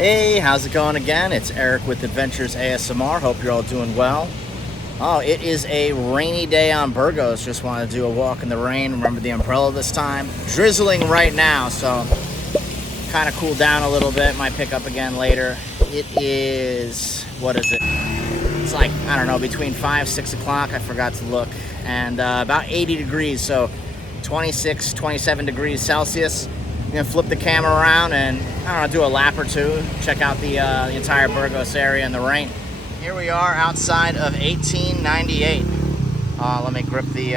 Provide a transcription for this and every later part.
Hey, how's it going again? It's Eric with Adventures ASMR. Hope you're all doing well. Oh, it is a rainy day on Burgos. Just want to do a walk in the rain. Remember the umbrella this time. Drizzling right now, so kind of cool down a little bit. Might pick up again later. It is, what is it? It's like, I don't know, between 5, 6 o'clock. I forgot to look. And about 80 degrees, so 26, 27 degrees Celsius. I'm gonna flip the camera around and, I don't know, do a lap or two. Check out the entire Burgos area in the rain. Here we are outside of 1898. Let me grip the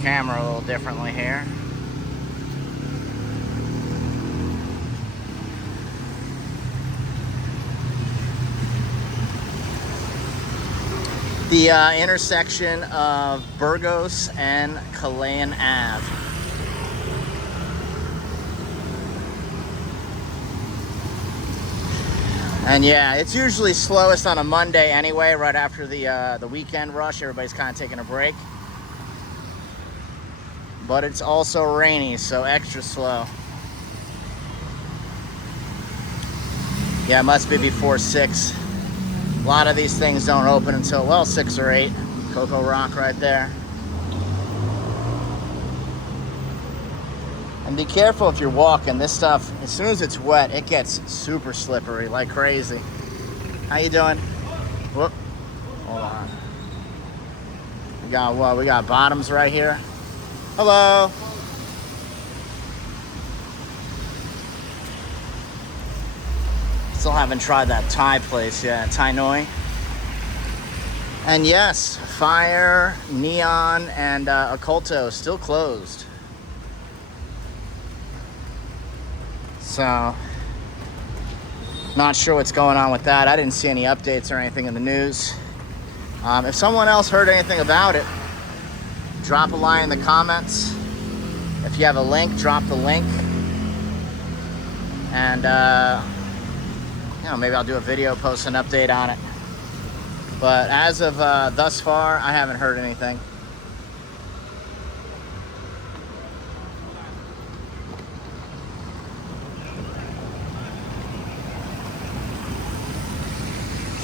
camera a little differently here. The intersection of Burgos and Calayan Ave. And yeah, it's usually slowest on a Monday anyway, right after the weekend rush. Everybody's kind of taking a break. But it's also rainy, so extra slow. Yeah, it must be before 6. A lot of these things don't open until, well, 6 or 8. Coco Rock right there. And be careful if you're walking. This stuff, as soon as it's wet, it gets super slippery like crazy. How you doing? Whoop. Hold on. We got what? We got bottoms right here. Hello. Still haven't tried that Thai place yet, Thai Noi. And yes, Fire, Neon, and Occulto still closed. So, not sure what's going on with that. I didn't see any updates or anything in the news. If someone else heard anything about it, drop a line in the comments. If you have a link, drop the link. And, you know, maybe I'll do a video, post an update on it. But as of thus far, I haven't heard anything.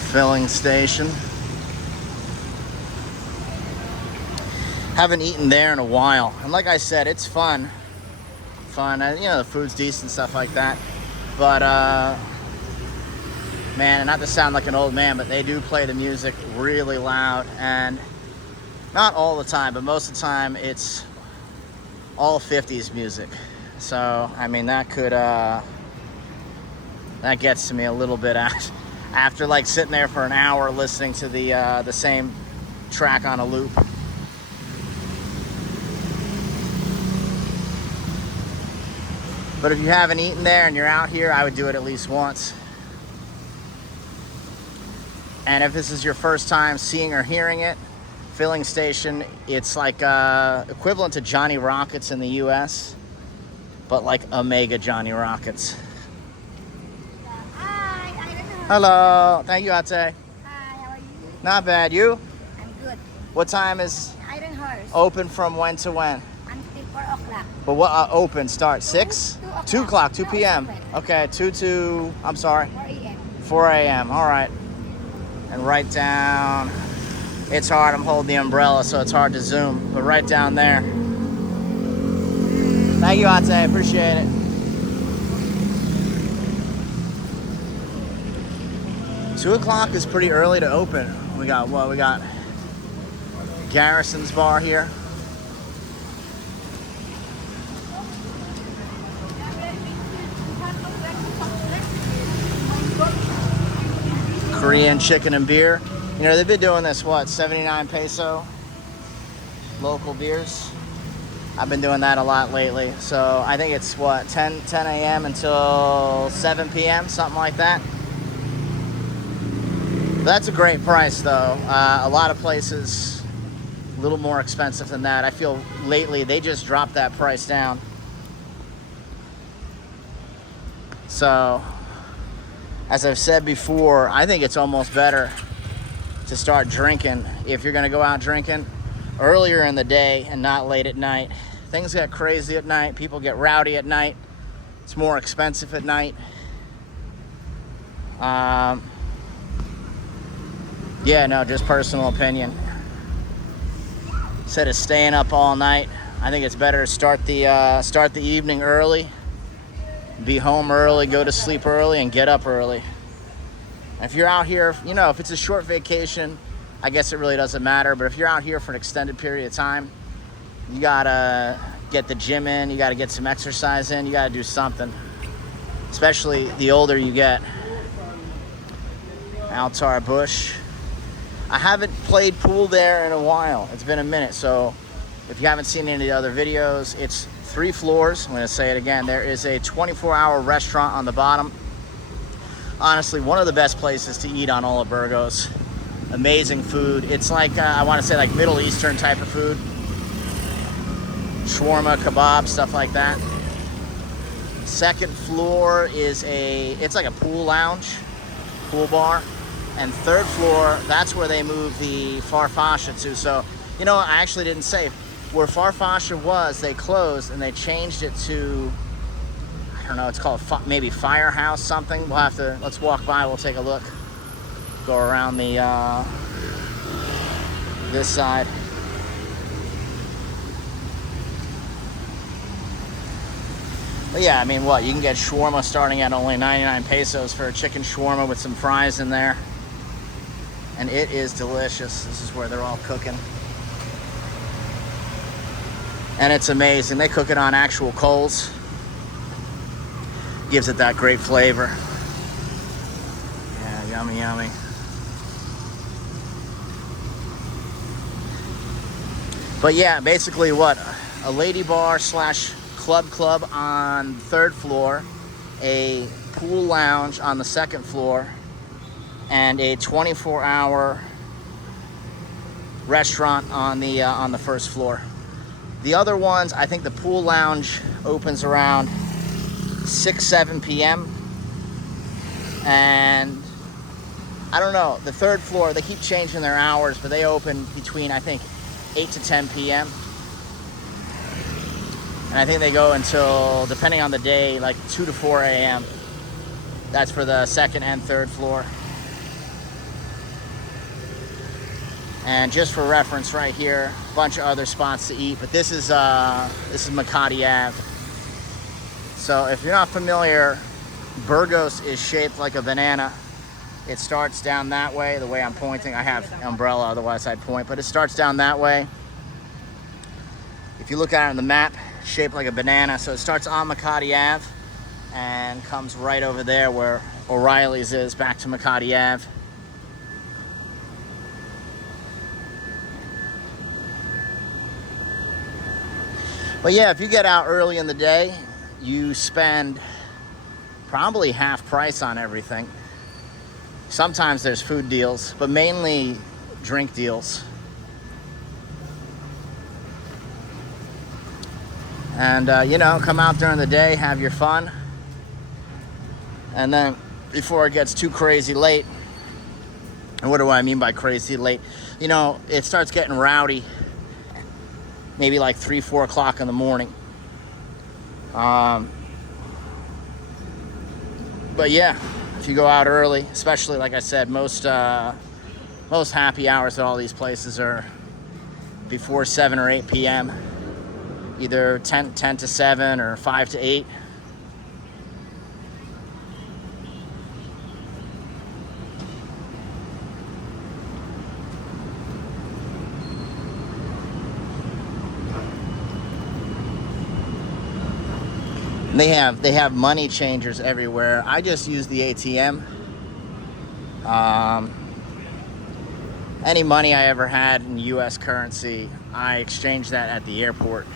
Filling station. Haven't eaten there in a while, and like I said, it's fun. You know, the food's decent, stuff like that. But man, not to sound like an old man, but they do play the music really loud, and not all the time, but most of the time it's all 50s music. So I mean, that could that gets to me a little bit after like sitting there for an hour listening to the same track on a loop. But if you haven't eaten there and you're out here, I would do it at least once. And if this is your first time seeing or hearing it, Filling Station, it's like equivalent to Johnny Rockets in the US, but like a mega Johnny Rockets. Hello. Thank you, Ate. Hi, how are you? Not bad. You? I'm good. What time is Iron Horse. open from when to when? Until 4 o'clock. But what open start? 6? 2 o'clock, 2 No, p.m. it's Okay, 2 to, I'm sorry, 4 a.m. 4 a.m. All right. And right down, it's hard. I'm holding the umbrella, so it's hard to zoom. But right down there. Thank you, Ate. Appreciate it. 2 o'clock is pretty early to open. We got what? We got Garrison's Bar here. Korean chicken and beer. You know, they've been doing this, what, 79 peso local beers. I've been doing that a lot lately. So I think it's what, 10 a.m. until 7 p.m., something like that. That's a great price, though. A lot of places a little more expensive than that. I feel lately they just dropped that price down. So, as I've said before, I think it's almost better to start drinking if you're going to go out drinking earlier in the day and not late at night. Things get crazy at night. People get rowdy at night. It's more expensive at night. Yeah, no, just personal opinion. Instead of staying up all night, I think it's better to start the evening early, be home early, go to sleep early, and get up early. If you're out here, you know, if it's a short vacation, I guess it really doesn't matter. But if you're out here for an extended period of time, you gotta get the gym in, you gotta get some exercise in, you gotta do something. Especially the older you get. Altar Bush. I haven't played pool there in a while. It's been a minute, so if you haven't seen any of the other videos, it's 3 floors. I'm gonna say it again. There is a 24-hour restaurant on the bottom. Honestly, one of the best places to eat on all of Burgos. Amazing food. It's like, I wanna say like Middle Eastern type of food. Shawarma, kebab, stuff like that. Second floor is it's like a pool lounge, pool bar. And third floor, that's where they moved the Farfasha to. So, you know, I actually didn't say, where Farfasha was, they closed and they changed it to, I don't know, it's called maybe Firehouse something. We'll have to, let's walk by, we'll take a look. Go around this side. But yeah, I mean, what, you can get shawarma starting at only 99 pesos for a chicken shawarma with some fries in there. And it is delicious. This is where they're all cooking. And it's amazing. They cook it on actual coals. Gives it that great flavor. Yeah, yummy, yummy. But yeah, basically what? A lady bar slash club on the third floor, a pool lounge on the second floor, and a 24-hour restaurant on the first floor. The other ones, I think the pool lounge opens around 6-7 p.m. and I don't know, the third floor, they keep changing their hours, but they open between, I think, 8 to 10 p.m. And I think they go until, depending on the day, like 2 to 4 a.m. That's for the second and third floor. And just for reference right here, a bunch of other spots to eat, but this is Makati Ave. So if you're not familiar, Burgos is shaped like a banana. It starts down that way, the way I'm pointing. I have an umbrella, otherwise I'd point, but it starts down that way. If you look at it on the map, shaped like a banana. So it starts on Makati Ave and comes right over there where O'Reilly's is, back to Makati Ave. But yeah, if you get out early in the day, you spend probably half price on everything. Sometimes there's food deals, but mainly drink deals. And, you know, come out during the day, have your fun. And then before it gets too crazy late, and what do I mean by crazy late? You know, it starts getting rowdy, maybe like 3, 4 o'clock in the morning. But yeah, if you go out early, especially like I said, most happy hours at all these places are before 7 or 8 p.m. Either 10 to 7 or 5 to 8. They have money changers everywhere. I just use the ATM. Any money I ever had in U.S. currency, I exchanged that at the airport.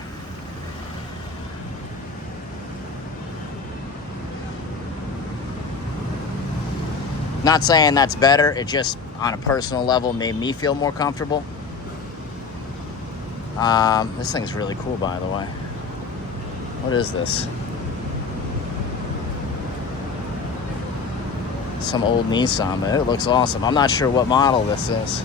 Not saying that's better, it just, on a personal level, made me feel more comfortable. This thing's really cool, by the way. What is this? Some old Nissan, but it looks awesome. I'm not sure what model this is.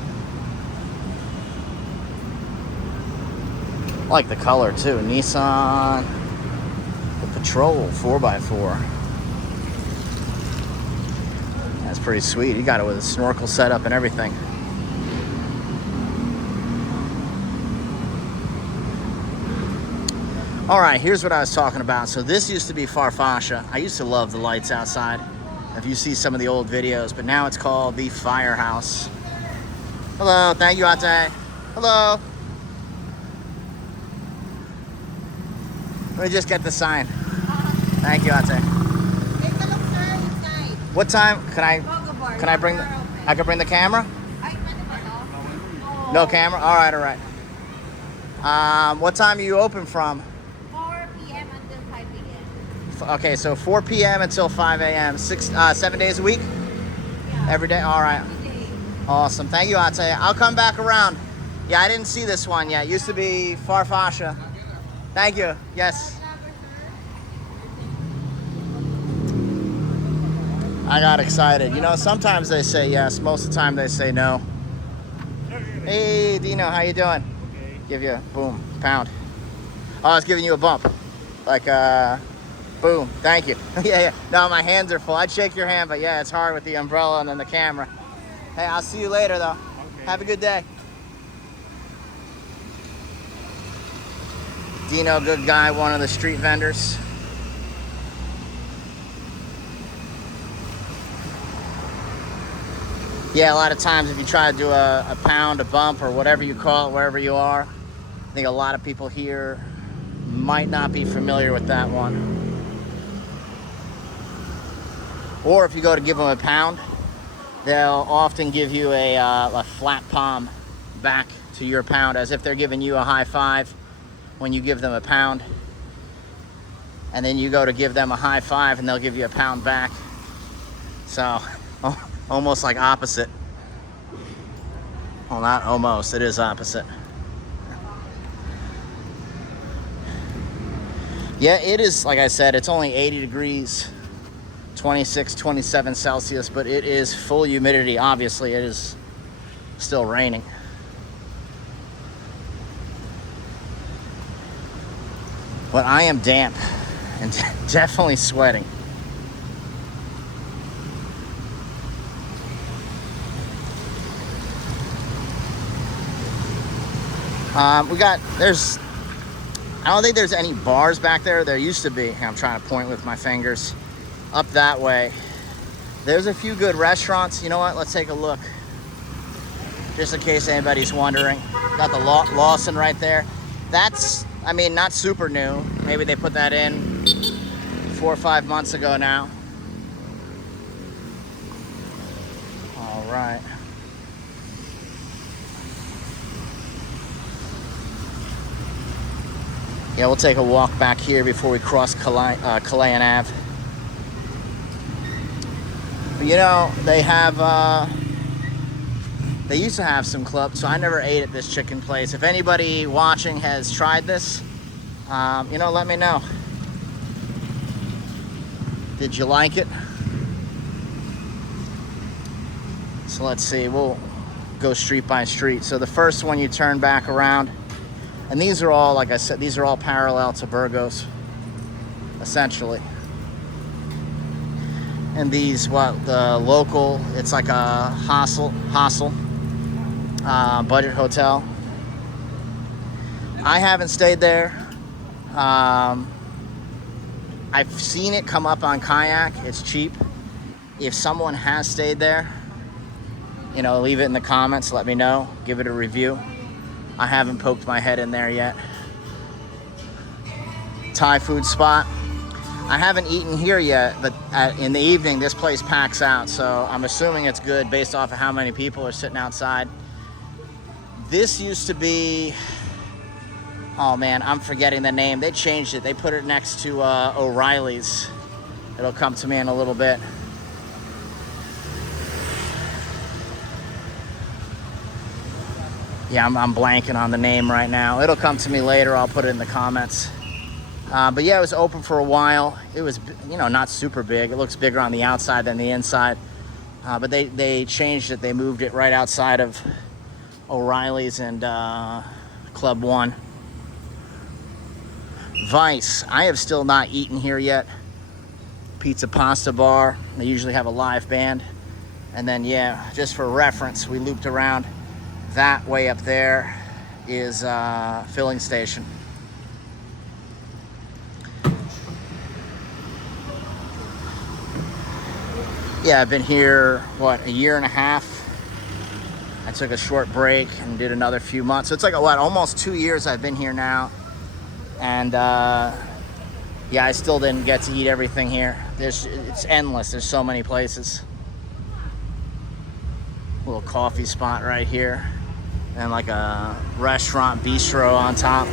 I like the color too. Nissan, the Patrol 4x4. Has That's pretty sweet. You got it with a snorkel setup and everything. All right, here's what I was talking about. So this used to be Farfasha. I used to love the lights outside, if you see some of the old videos, but now it's called the Firehouse. Hello, thank you, Ate. Hello. Let me just get the sign. Thank you, Ate. Take a look, sir, inside. What time can I bring the, Open. I can bring the camera? Ay, pwede ba to? No camera? All right, all right. What time are you open from? 4 p.m. until 5 p.m. Okay, so 4 p.m. until 5 a.m. 7 days a week? Yeah. Every day? All right. Every day. Awesome. Thank you, Ate. I'll come back around. Yeah, I didn't see this one yet. It used to be Farfasha. Thank you. Yes. I got excited. You know, sometimes they say yes. Most of the time they say no. Hey, Dino, how you doing? Okay. Give you a boom, pound. Oh, I was giving you a bump. Like, boom. Thank you. Yeah, yeah. No, my hands are full. I'd shake your hand, but yeah, it's hard with the umbrella and then the camera. Hey, I'll see you later, though. Okay. Have a good day. Dino, good guy, one of the street vendors. Yeah, a lot of times if you try to do a pound, a bump, or whatever you call it, wherever you are, I think a lot of people here might not be familiar with that one. Or if you go to give them a pound, they'll often give you a flat palm back to your pound, as if they're giving you a high five when you give them a pound. And then you go to give them a high five and they'll give you a pound back. So, almost like opposite. Well, not almost, it is opposite. Yeah, it is, like I said, it's only 80 degrees, 26, 27 Celsius, but it is full humidity. Obviously, it is still raining. But I am damp and definitely sweating. I don't think there's any bars back there. There used to be. I'm trying to point with my fingers. Up that way. There's a few good restaurants. You know what? Let's take a look. Just in case anybody's wondering. Got the Lawson right there. That's, I mean, not super new. Maybe they put that in 4 or 5 months ago now. All right. Yeah, we'll take a walk back here before we cross Calayan Ave. But, you know, they used to have some clubs, so I never ate at this chicken place. If anybody watching has tried this, you know, let me know. Did you like it? So let's see, we'll go street by street. So the first one you turn back around, and these are all, like I said, these are all parallel to Burgos, essentially. And these, the local, it's like a hostel, budget hotel. I haven't stayed there. I've seen it come up on Kayak. It's cheap. If someone has stayed there, you know, leave it in the comments. Let me know. Give it a review. I haven't poked my head in there yet. Thai food spot. I haven't eaten here yet, but in the evening, this place packs out. So I'm assuming it's good based off of how many people are sitting outside. This used to be, oh man, I'm forgetting the name. They changed it. They put it next to O'Reilly's. It'll come to me in a little bit. Yeah, I'm blanking on the name right now. It'll come to me later. I'll put it in the comments. But yeah, it was open for a while. It was, you know, not super big. It looks bigger on the outside than the inside. But they changed it. They moved it right outside of O'Reilly's and Club One. Vice. I have still not eaten here yet. Pizza Pasta Bar. They usually have a live band. And then, yeah, just for reference, we looped around. That way up there is filling station. Yeah, I've been here, what, a year and a half. I took a short break and did another few months. So it's like, what, almost 2 years I've been here now. And yeah, I still didn't get to eat everything here. It's endless. There's so many places. Little coffee spot right here. And like a restaurant bistro on top.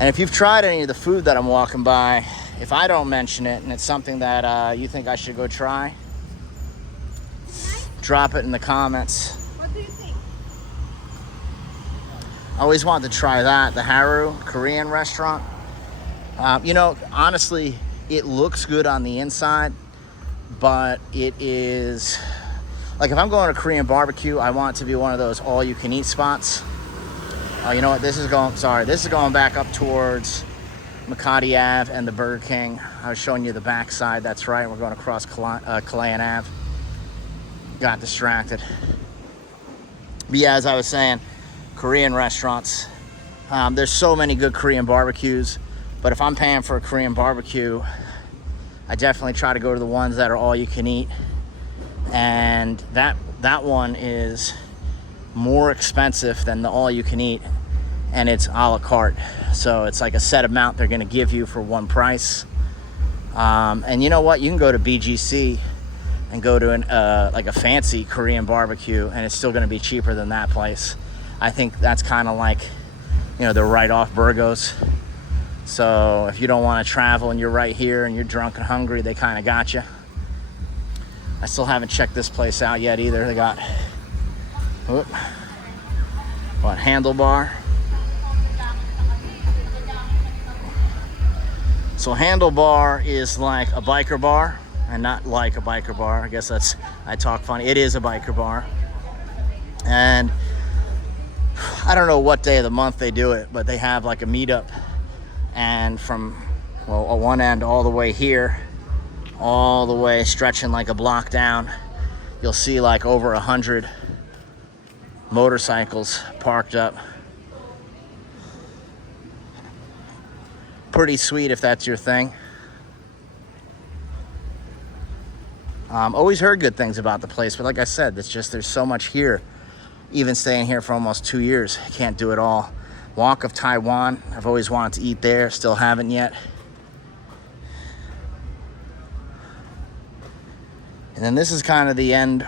And if you've tried any of the food that I'm walking by, if I don't mention it and it's something that you think I should go try, drop it in the comments. What do you think? I always wanted to try that, the Haru Korean restaurant. You know, honestly, it looks good on the inside, but it is, like if I'm going to Korean barbecue, I want it to be one of those all-you-can-eat spots. You know what, this is going back up towards Makati Ave and the Burger King. I was showing you the back side, that's right. We're going across Kalayan Ave. Got distracted. But yeah, as I was saying, Korean restaurants. There's so many good Korean barbecues, but if I'm paying for a Korean barbecue, I definitely try to go to the ones that are all you can eat. And that one is more expensive than the all you can eat, and it's a la carte. So it's like a set amount they're gonna give you for one price. And you know what? You can go to BGC and go to like a fancy Korean barbecue, and it's still gonna be cheaper than that place. I think that's kind of like, you know, they're right off Burgos. So if you don't want to travel and you're right here and you're drunk and hungry, they kind of got you. I still haven't checked this place out yet either. They got, what, Handlebar. So Handlebar is like a biker bar, and not like a biker bar. I guess that's, I talk funny. It is a biker bar. And I don't know what day of the month they do it, but they have like a meetup. And from, well, one end all the way here, all the way stretching like a block down, you'll see like over 100 motorcycles parked up. Pretty sweet if that's your thing. Always heard good things about the place, but like I said, it's just, there's so much here. Even staying here for almost 2 years, can't do it all. Walk of Taiwan, I've always wanted to eat there, still haven't yet. And then this is kind of the end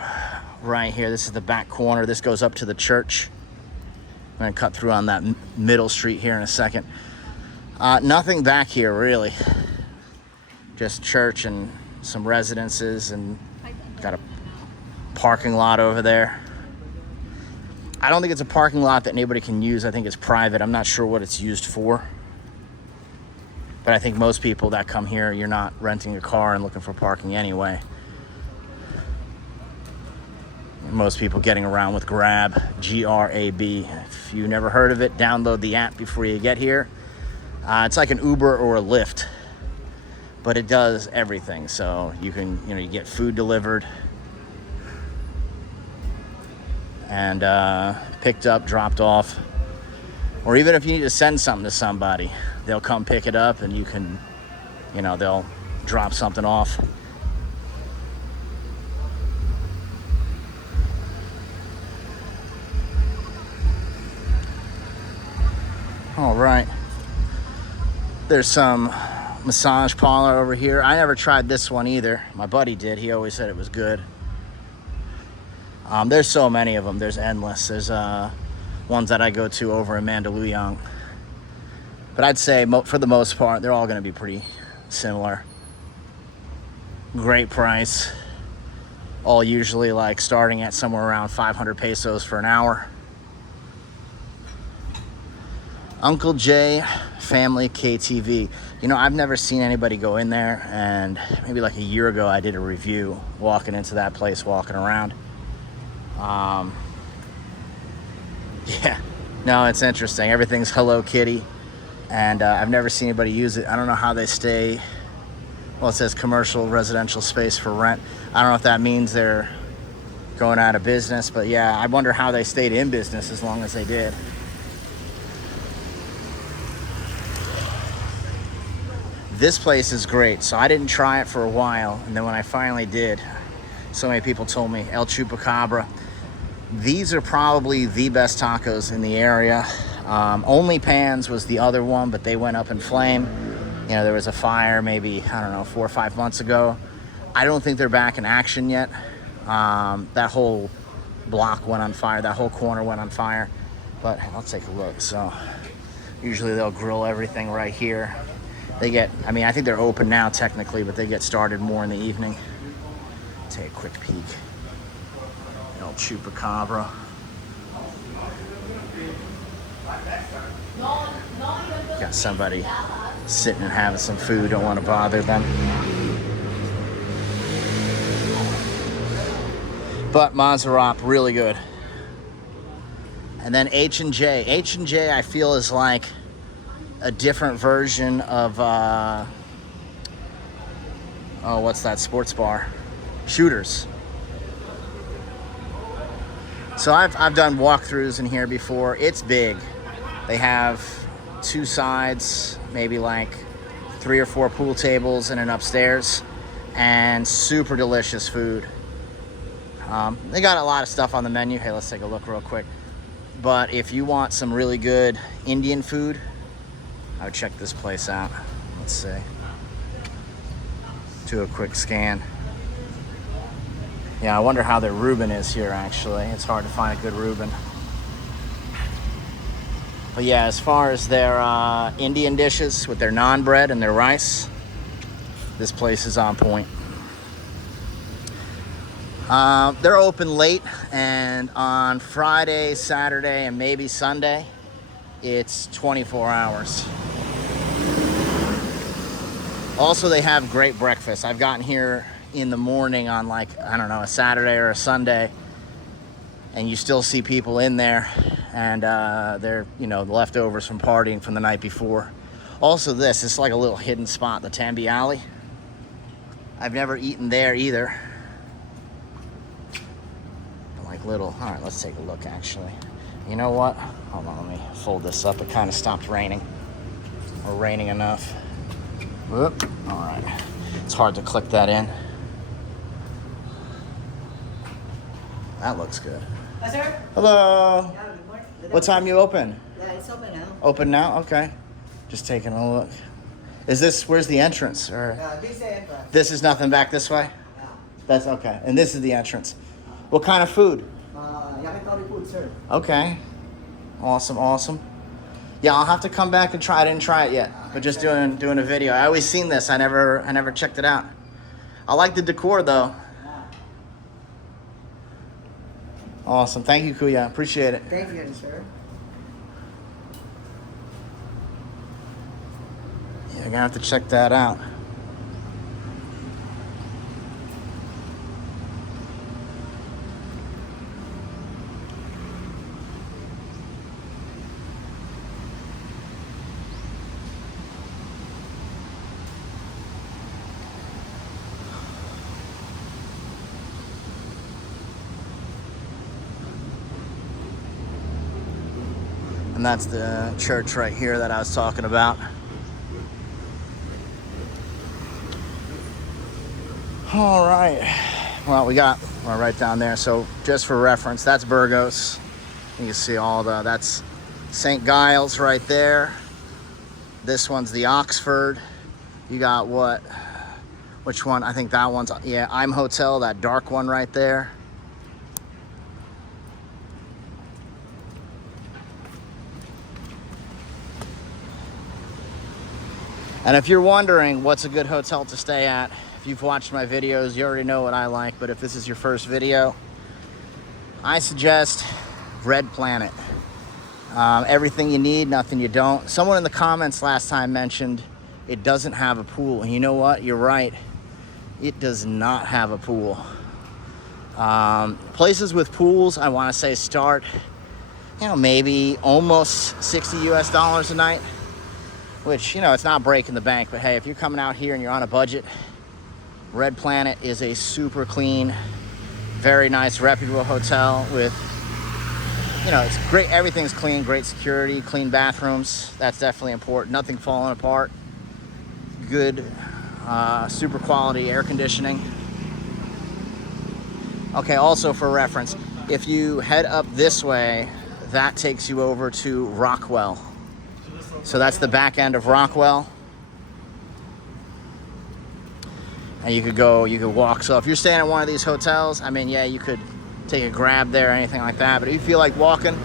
right here. This is the back corner. This goes up to the church. I'm gonna cut through on that middle street here in a second. Nothing back here really. Just church and some residences, and got a parking lot over there. I don't think it's a parking lot that anybody can use. I think it's private. I'm not sure what it's used for. But I think most people that come here, you're not renting a car and looking for parking anyway. Most people getting around with Grab, G-R-A-B. If you never heard of it, download the app before you get here. It's like an Uber or a Lyft, but it does everything. So you can, you know, you get food delivered and picked up, dropped off, or even if you need to send something to somebody, they'll come pick it up and you can, you know, they'll drop something off. All right, there's some massage parlor over here. I never tried this one either. My buddy did. He always said it was good. There's so many of them. There's endless. There's ones that I go to over in Mandaluyong. But I'd say for the most part, they're all going to be pretty similar. Great price. All usually like starting at somewhere around 500 pesos for an hour. Uncle J Family KTV. You know, I've never seen anybody go in there, and maybe like a year ago I did a review walking into that place, walking around. Yeah, no, it's interesting. Everything's Hello Kitty, and I've never seen anybody use it. I don't know how they stay. Well, it says commercial residential space for rent. I don't know if that means they're going out of business, but yeah, I wonder how they stayed in business as long as they did. This place is great. So I didn't try it for a while, and then when I finally did, so many people told me El Chupacabra. These are probably the best tacos in the area. Only Pans was the other one, but they went up in flame. You know, there was a fire maybe, I don't know, 4 or 5 months ago. I don't think they're back in action yet. That whole block went on fire. That whole corner went on fire. But let's take a look. So usually they'll grill everything right here. They get, I mean, I think they're open now technically, but they get started more in the evening. Take a quick peek. El Chupacabra. Got somebody sitting and having some food, don't want to bother them. But Montserrat, really good. And then H&J. H&J I feel is like a different version of, oh, what's that sports bar? Shooters. So I've done walkthroughs in here before. It's big. They have 2 sides, maybe like 3 or 4 pool tables and an upstairs, and super delicious food. They got a lot of stuff on the menu. Hey, let's take a look real quick. But if you want some really good Indian food, I would check this place out. Let's see. Do a quick scan. Yeah, I wonder how their Reuben is here, actually. It's hard to find a good Reuben. But yeah, as far as their Indian dishes with their naan bread and their rice, this place is on point. They're open late, and on Friday, Saturday, and maybe Sunday, it's 24 hours. Also, they have great breakfast. I've gotten here in the morning on, like, I don't know, a Saturday or a Sunday, and you still see people in there, and they're, you know, the leftovers from partying from the night before. Also, this is like a little hidden spot, the Tambi Alley. I've never eaten there either. Like little, all right, let's take a look, actually. You know what? Hold on, let me fold this up. It kind of stopped raining, or raining enough. Whoop. All right. It's hard to click that in. That looks good. Hi, sir. Hello. Yeah, good morning. What time you open? Yeah, it's open now. Open now? Okay. Just taking a look. Is this, where's the entrance? Or This entrance. this is nothing back this way? Yeah. That's okay. And this is the entrance. What kind of food? Yakitori food, sir. Okay. Awesome, awesome. Yeah, I'll have to come back and try. I didn't try it yet, but just doing a video. I always seen this. I never checked it out. I like the decor though. Awesome. Thank you, Kuya. Appreciate it. Thank you, sir. Yeah, I'm gonna have to check that out. And that's the church right here that I was talking about. All right. Well, we're right down there. So just for reference, that's Burgos. You can see all that's St. Giles right there. This one's the Oxford. You got what? Which one? I think that one's, yeah, I'm Hotel, that dark one right there. And if you're wondering what's a good hotel to stay at, if you've watched my videos, you already know what I like, but if this is your first video, I suggest Red Planet. Everything you need, nothing you don't. Someone in the comments last time mentioned it doesn't have a pool, and you know what? You're right. It does not have a pool. Places with pools, I want to say start, you know, maybe almost $60 US a night. Which, you know, it's not breaking the bank, but hey, if you're coming out here and you're on a budget, Red Planet is a super clean, very nice, reputable hotel with, you know, it's great. Everything's clean, great security, clean bathrooms. That's definitely important. Nothing falling apart. Good, super quality air conditioning. Okay, also for reference, if you head up this way, that takes you over to Rockwell. So that's the back end of Rockwell. And you could walk. So if you're staying at one of these hotels, I mean, yeah, you could take a grab there or anything like that. But if you feel like walking,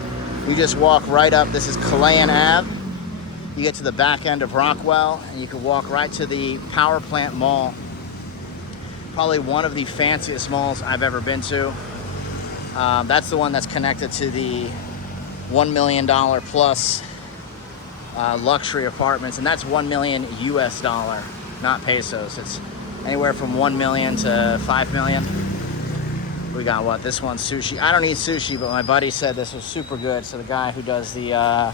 you just walk right up. This is Chilean Ave. You get to the back end of Rockwell, and you can walk right to the Power Plant Mall. Probably one of the fanciest malls I've ever been to. That's the one that's connected to the $1 million plus luxury apartments, and that's $1 million US dollar, not pesos. It's anywhere from 1 million to 5 million. We got what? This one's sushi. I don't eat sushi, but my buddy said this was super good. So the guy who does the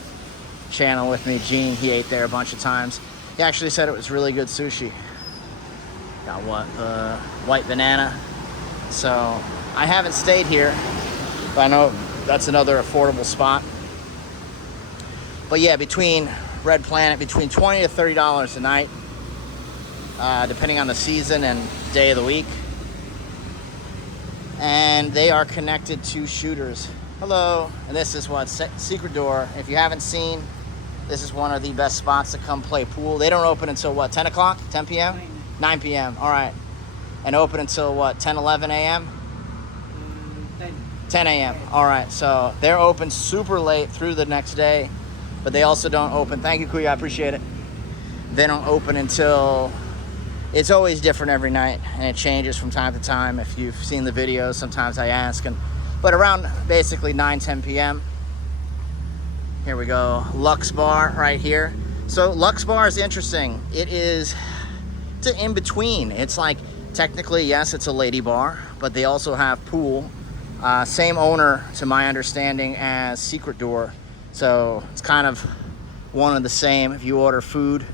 channel with me, Gene, he ate there a bunch of times. He actually said it was really good sushi. Got what? The white banana. So I haven't stayed here, but I know that's another affordable spot. But yeah, between Red Planet, between $20 to $30 a night, depending on the season and day of the week. And they are connected to shooters. Hello. And this is what? Secret Door. If you haven't seen, this is one of the best spots to come play pool. They don't open until what? 10 o'clock? 10 p.m.? 9 p.m. All right. And open until what? 10, 11 a.m.? 10 a.m. All right. So they're open super late through the next day, but they also don't open. Thank you, Kuya. I appreciate it. They don't open until, it's always different every night, and it changes from time to time. If you've seen the videos, sometimes I ask, but around basically 9, 10 p.m. Here we go, Lux Bar right here. So Lux Bar is interesting. It's an in-between. It's like, technically, yes, it's a lady bar, but they also have pool. Same owner, to my understanding, as Secret Door. So it's kind of one and the same. If you order food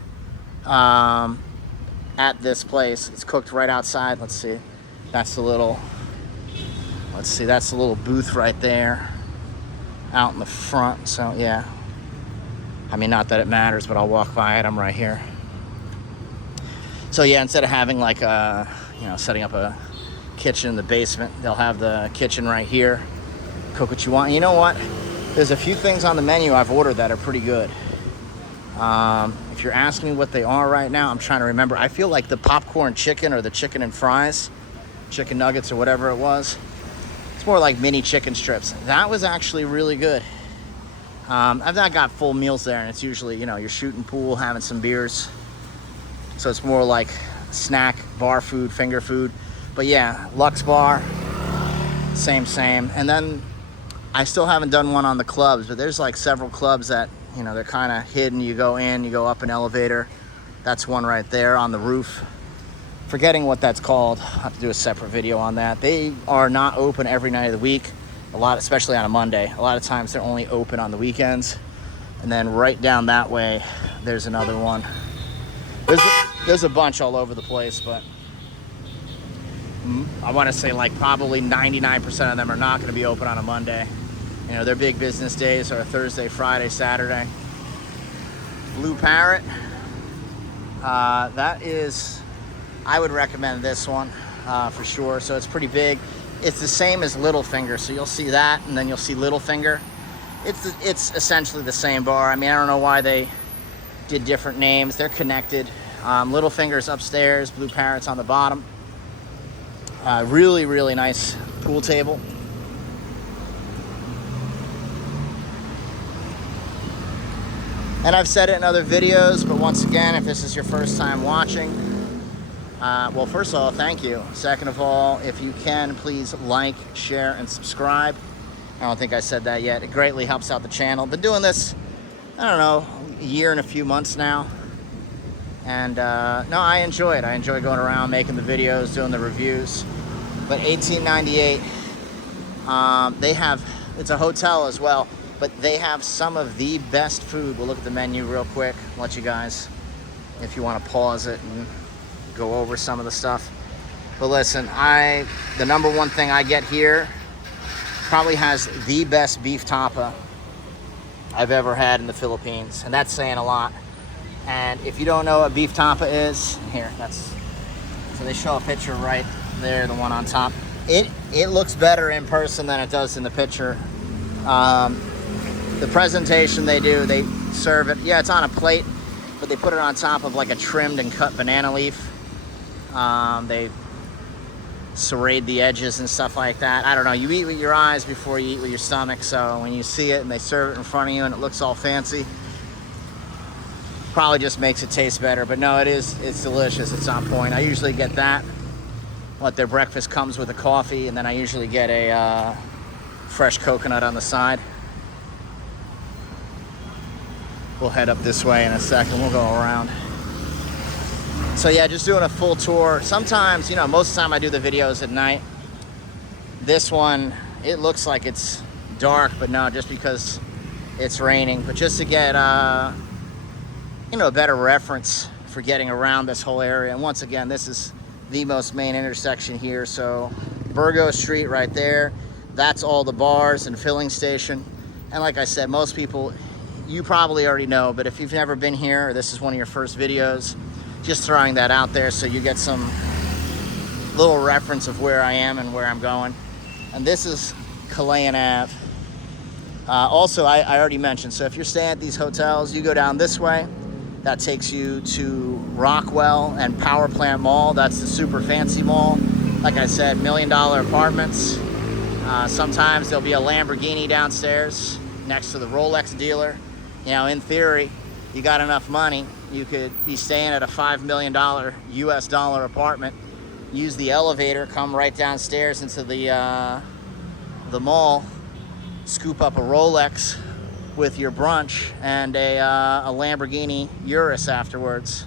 at this place, it's cooked right outside. Let's see. That's the little booth right there out in the front. So yeah, I mean, not that it matters, but I'll walk by it. I'm right here. So yeah, instead of having like setting up a kitchen in the basement, they'll have the kitchen right here. Cook what you want. And you know what? There's a few things on the menu I've ordered that are pretty good. If you're asking me what they are right now, I'm trying to remember. I feel like the popcorn chicken or the chicken and fries, chicken nuggets or whatever it was. It's more like mini chicken strips. That was actually really good. I've not got full meals there, and it's usually, you're shooting pool, having some beers. So it's more like snack, bar food, finger food. But yeah, Lux Bar, same. And then I still haven't done one on the clubs, but there's like several clubs that, they're kind of hidden. You go in, you go up an elevator. That's one right there on the roof. Forgetting what that's called. I'll have to do a separate video on that. They are not open every night of the week. A lot, especially on a Monday. A lot of times they're only open on the weekends. And then right down that way, there's another one. There's a bunch all over the place, but I want to say like probably 99% of them are not going to be open on a Monday. Their big business days are Thursday, Friday, Saturday. Blue Parrot. That is, I would recommend this one for sure. So it's pretty big. It's the same as Littlefinger. So you'll see that, and then you'll see Littlefinger. It's essentially the same bar. I mean, I don't know why they did different names. They're connected. Littlefinger's upstairs. Blue Parrot's on the bottom. Really, really nice pool table. And I've said it in other videos, but once again, if this is your first time watching, well, first of all, thank you. Second of all, if you can, please like, share, and subscribe. I don't think I said that yet. It greatly helps out the channel. Been doing this, I don't know, a year and a few months now. And no, I enjoy it. I enjoy going around, making the videos, doing the reviews. But 1898, it's a hotel as well, but they have some of the best food. We'll look at the menu real quick, let you guys, if you want to pause it and go over some of the stuff. But listen, the number one thing I get here probably has the best beef tapa I've ever had in the Philippines, and that's saying a lot. And if you don't know what beef tapa is, here, so they show a picture right there, the one on top. It looks better in person than it does in the picture. The presentation they do, they serve it, yeah, it's on a plate, but they put it on top of like a trimmed and cut banana leaf. They serrate the edges and stuff like that. I don't know, you eat with your eyes before you eat with your stomach, so when you see it and they serve it in front of you and it looks all fancy, probably just makes it taste better. But no, it's delicious, it's on point. I usually get that. Their breakfast comes with a coffee, and then I usually get a fresh coconut on the side. We'll head up this way in a second, we'll go around. So yeah, just doing a full tour. Sometimes, most of the time I do the videos at night. This one, it looks like it's dark, but no, just because it's raining. But just to get, a better reference for getting around this whole area. And once again, this is the most main intersection here. So Burgos Street right there, that's all the bars and filling station. And like I said, most people, you probably already know, but if you've never been here, or this is one of your first videos, just throwing that out there so you get some little reference of where I am and where I'm going. And this is Calayan Ave. Also, I already mentioned, so if you're staying at these hotels, you go down this way. That takes you to Rockwell and Power Plant Mall. That's the super fancy mall. Like I said, $1 million apartments. Sometimes there'll be a Lamborghini downstairs next to the Rolex dealer. In theory, you got enough money, you could be staying at a $5 million US dollar apartment, use the elevator, come right downstairs into the mall, scoop up a Rolex with your brunch and a Lamborghini Urus afterwards.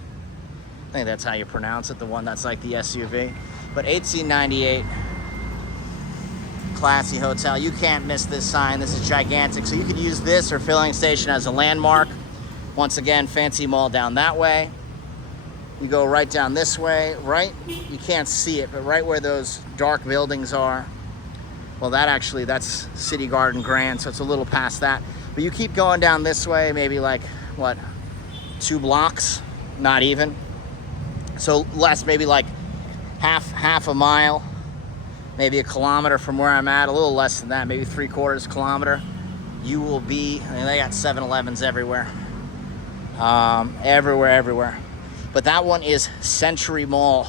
I think that's how you pronounce it, the one that's like the SUV. But 1898, classy hotel. You can't miss this sign. This is gigantic. So you could use this or filling station as a landmark. Once again, fancy mall down that way. You go right down this way, right? You can't see it, but right where those dark buildings are, well, that's City Garden Grand, so it's a little past that. But you keep going down this way, maybe like, 2 blocks? Not even. So less, maybe like half a mile, maybe a kilometer from where I'm at, a little less than that, maybe 3/4 kilometer. You will be, they got 7-Elevens everywhere. Everywhere. But that one is Century Mall.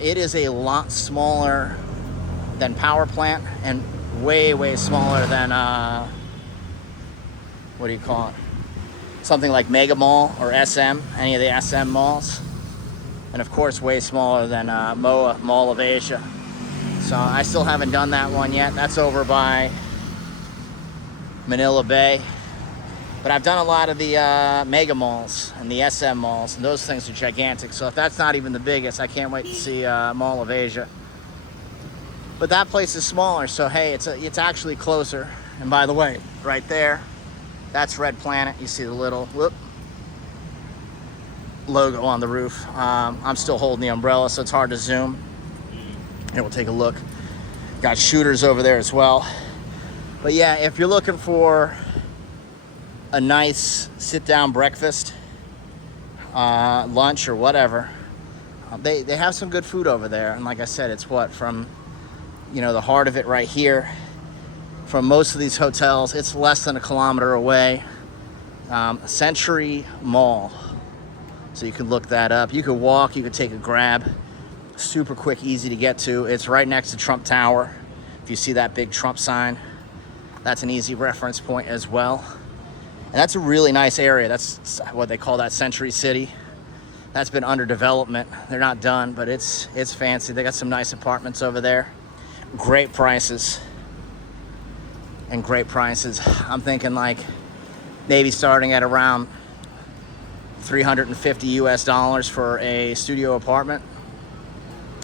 It is a lot smaller than Power Plant and way smaller than what do you call it? Something like Mega Mall or SM, any of the SM malls. And of course, way smaller than MOA, Mall of Asia. So I still haven't done that one yet. That's over by Manila Bay. But I've done a lot of the mega malls and the SM malls, and those things are gigantic. So if that's not even the biggest, I can't wait to see Mall of Asia. But that place is smaller, so hey, it's actually closer. And by the way, right there, that's Red Planet. You see the little logo on the roof. I'm still holding the umbrella, so it's hard to zoom. Here, we'll take a look. Got shooters over there as well. But yeah, if you're looking for a nice sit-down breakfast, lunch or whatever, they have some good food over there. And like I said, it's from the heart of it right here. From most of these hotels, it's less than a kilometer away. Century Mall. So you can look that up. You could walk, you could take a grab. Super quick, easy to get to. It's right next to Trump Tower. If you see that big Trump sign, that's an easy reference point as well. And that's a really nice area. That's what they call that Century City. That's been under development. They're not done, but it's fancy. They got some nice apartments over there. Great prices. And great prices. I'm thinking like maybe starting at around $350 US for a studio apartment.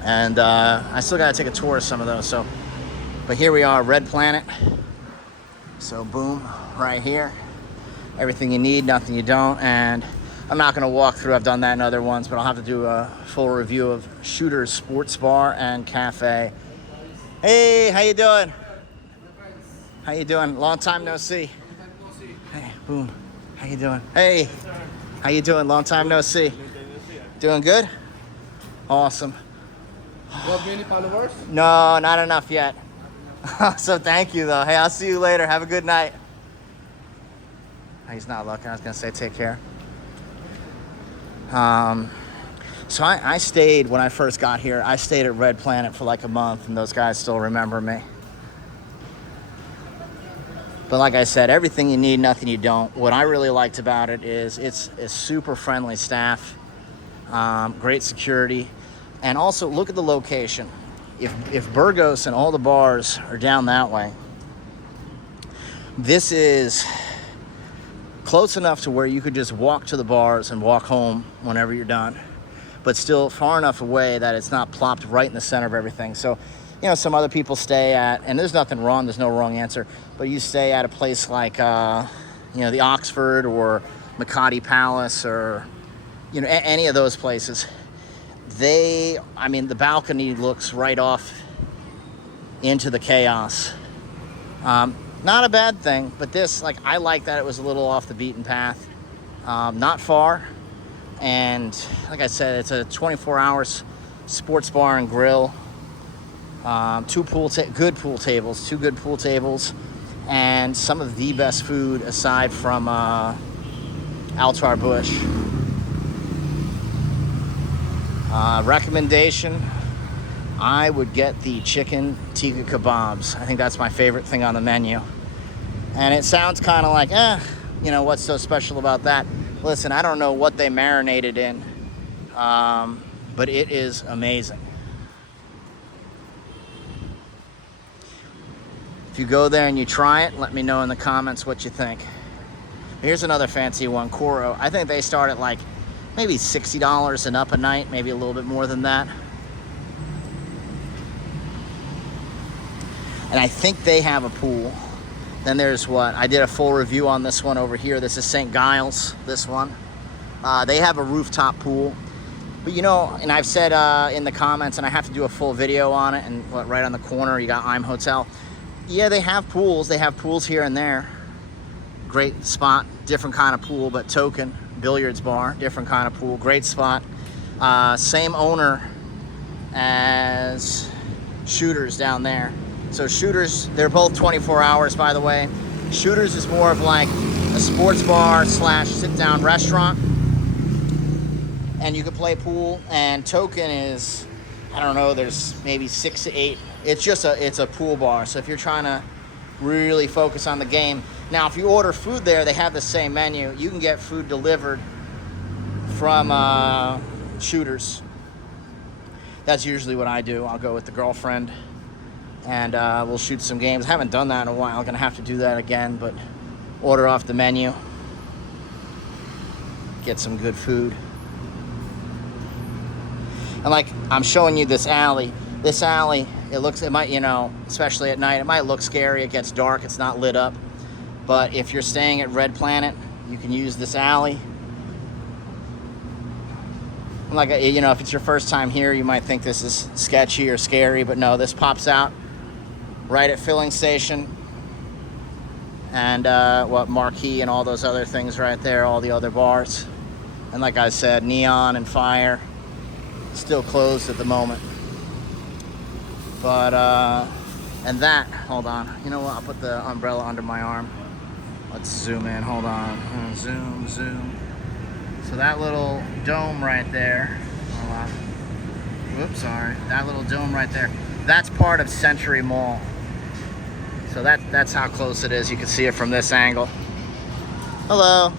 And I still gotta take a tour of some of those. But here we are, Red Planet. So boom, right here. Everything you need, nothing you don't. And I'm not going to walk through. I've done that in other ones, but I'll have to do a full review of Shooter's Sports Bar and Cafe. Hey, how you doing? How you doing? Long time no see. Hey, boom. How you doing? Hey, how you doing? Long time no see. Doing good? Awesome. You have many followers? No, not enough yet. So thank you, though. Hey, I'll see you later. Have a good night. He's not looking. I was going to say take care. So I stayed, when I first got here, I stayed at Red Planet for like a month, and those guys still remember me. But like I said, everything you need, nothing you don't. What I really liked about it is it's a super friendly staff, great security, and also look at the location. If Burgos and all the bars are down that way, this is close enough to where you could just walk to the bars and walk home whenever you're done, but still far enough away that it's not plopped right in the center of everything. So, you know, some other people stay at, and there's nothing wrong, there's no wrong answer, but you stay at a place like, you know, the Oxford or Makati Palace or, you know, any of those places. I mean, the balcony looks right off into the chaos. Not a bad thing, but this, like, I like that it was a little off the beaten path. Not far, and like I said, it's a 24 hours sports bar and grill. Two good pool tables, and some of the best food aside from Altar Bush. Recommendation, I would get the chicken tikka kebabs. I think that's my favorite thing on the menu. And it sounds kind of like, you know, what's so special about that? Listen, I don't know what they marinated in, but it is amazing. If you go there and you try it, let me know in the comments what you think. Here's another fancy one, Coro. I think they start at like maybe $60 and up a night, maybe a little bit more than that. And I think they have a pool. Then there's what? I did a full review on this one over here. This is St. Giles, this one. They have a rooftop pool. But you know, and I've said in the comments, and I have to do a full video on it, and right on the corner, you got I'm Hotel. Yeah, they have pools. They have pools here and there. Great spot, different kind of pool, but token. Billiards bar, different kind of pool, great spot. Same owner as Shooters down there. So Shooters, they're both 24 hours, by the way. Shooters is more of like a sports bar / sit-down restaurant, and you can play pool. And Token is, I don't know, there's maybe 6 to 8. It's a pool bar. So if you're trying to really focus on the game. Now, if you order food there, they have the same menu. You can get food delivered from Shooters. That's usually what I do. I'll go with the girlfriend, and we'll shoot some games. I haven't done that in a while. I'm going to have to do that again, but order off the menu. Get some good food. And like, I'm showing you this alley. This alley, it might, you know, especially at night, it might look scary. It gets dark. It's not lit up. But if you're staying at Red Planet, you can use this alley. Like, you know, if it's your first time here, you might think this is sketchy or scary, but no, this pops out right at filling station. And Marquee and all those other things right there, all the other bars. And like I said, Neon and Fire, still closed at the moment. But, and that, hold on. You know what, I'll put the umbrella under my arm. Let's zoom in, hold on. Zoom. So that little dome right there, hold on. Whoops, sorry. That little dome right there, that's part of Century Mall. So that's how close it is. You can see it from this angle. Hello.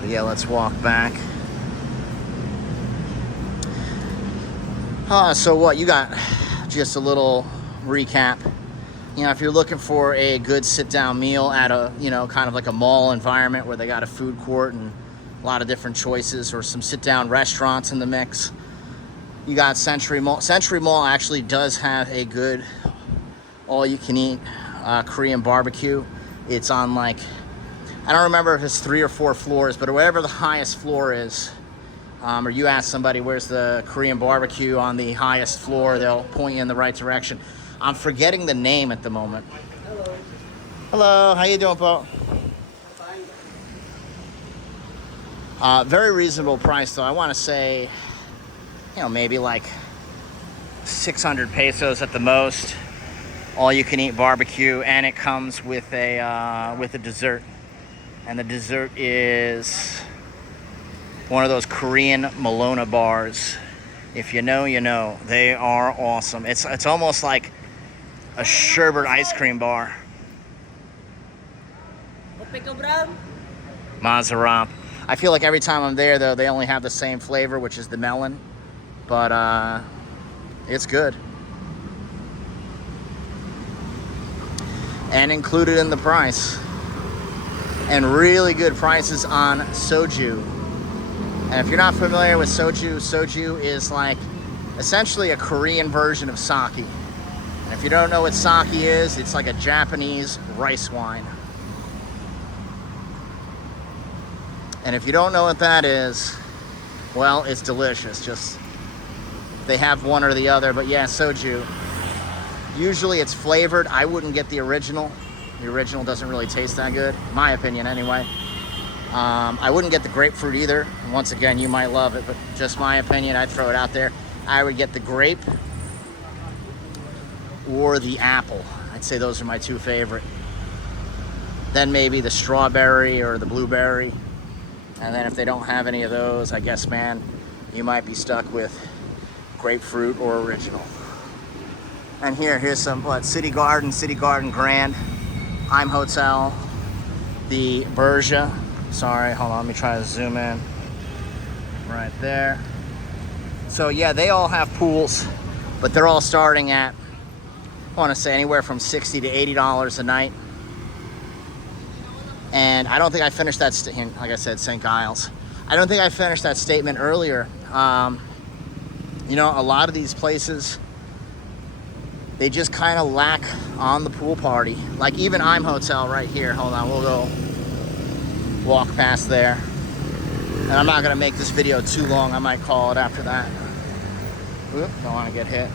But yeah, let's walk back. So what, you got just a little recap. You know, if you're looking for a good sit-down meal at a, you know, kind of like a mall environment where they got a food court and a lot of different choices, or some sit-down restaurants in the mix, you got Century Mall. Century Mall actually does have a good all-you-can-eat Korean barbecue. It's on like, I don't remember if it's 3 or 4 floors, but whatever the highest floor is, or you ask somebody where's the Korean barbecue on the highest floor, they'll point you in the right direction. I'm forgetting the name at the moment. Hello. Hello, how you doing, Bo? Fine. Very reasonable price, though. I want to say, maybe like 600 pesos at the most. All you can eat barbecue, and it comes with a dessert. And the dessert is one of those Korean Malona bars. If you know, you know. They are awesome. It's almost like a sherbet ice cream bar. Mazarop. I feel like every time I'm there, though, they only have the same flavor, which is the melon. But it's good. And included in the price. And really good prices on soju. And if you're not familiar with soju, soju is like essentially a Korean version of sake. And if you don't know what sake is, it's like a Japanese rice wine. And if you don't know what that is, well, it's delicious. Just, they have one or the other, but yeah, soju. Usually it's flavored. I wouldn't get the original. The original doesn't really taste that good, in my opinion anyway. I wouldn't get the grapefruit either. And once again, you might love it, but just my opinion, I'd throw it out there. I would get the grape or the apple. I'd say those are my 2 favorite. Then maybe the strawberry or the blueberry. And then if they don't have any of those, I guess, man, you might be stuck with grapefruit or original. And here's some, City Garden Grand, I'm Hotel, the Bergia. Sorry, hold on, let me try to zoom in. Right there. So yeah, they all have pools, but they're all starting at, I want to say anywhere from $60 to $80 a night. And I don't think I finished that, like I said, St. Giles. I don't think I finished that statement earlier. A lot of these places, they just kind of lack on the pool party. Like even I'm Hotel right here. Hold on, we'll go walk past there. And I'm not gonna make this video too long. I might call it after that. Oop, don't wanna get hit.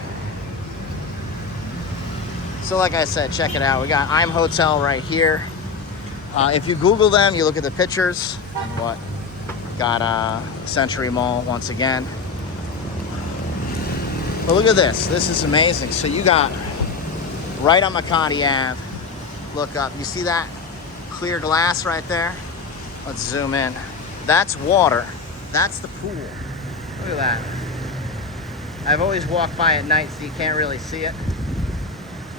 So like I said, check it out. We got I'm Hotel right here. If you Google them, you look at the pictures. And got Century Mall once again. But look at this. This is amazing. So you got right on Makati Ave. Look up. You see that clear glass right there? Let's zoom in. That's water. That's the pool. Look at that. I've always walked by at night, so you can't really see it.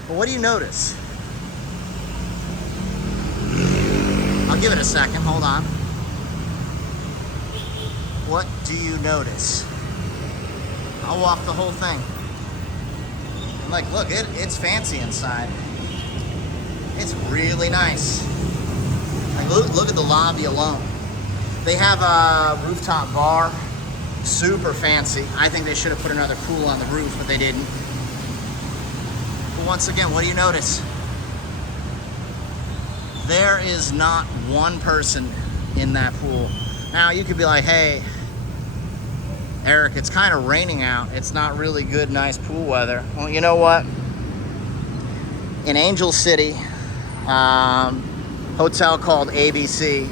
But what do you notice? I'll give it a second. Hold on. What do you notice? I'll walk the whole thing. And like, look, it's fancy inside. It's really nice. Like, look at the lobby alone. They have a rooftop bar, super fancy. I think they should have put another pool on the roof, but they didn't. But once again, what do you notice? There is not one person in that pool. Now, you could be like, hey, Eric, it's kind of raining out. It's not really good, nice pool weather. Well, you know what? In Angel City, hotel called ABC,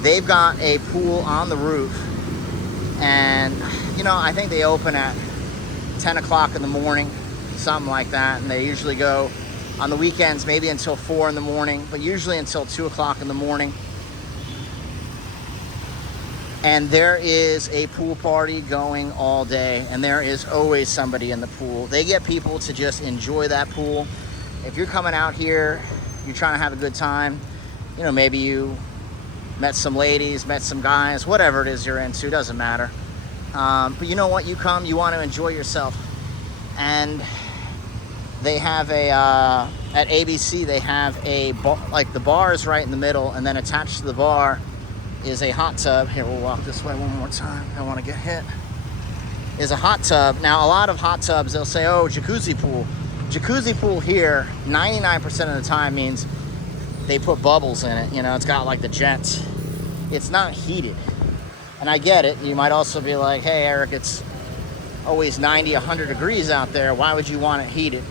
they've got a pool on the roof. And, I think they open at 10 o'clock in the morning, something like that. And they usually go on the weekends, maybe until 4 in the morning, but usually until 2 o'clock in the morning. And there is a pool party going all day, and there is always somebody in the pool. They get people to just enjoy that pool. If you're coming out here, you're trying to have a good time, maybe you met some ladies, met some guys, whatever it is you're into, doesn't matter. But you know what, you come, you want to enjoy yourself. And they have at ABC, they have a bar, like the bar is right in the middle, and then attached to the bar is a hot tub. Here, we'll walk this way one more time. I don't want to get hit. Is a hot tub. Now, a lot of hot tubs, they'll say, oh, jacuzzi pool. Jacuzzi pool here, 99% of the time means they put bubbles in it. You know, it's got like the jets. It's not heated. And I get it. You might also be like, hey, Eric, it's always 90, 100 degrees out there. Why would you want it heated?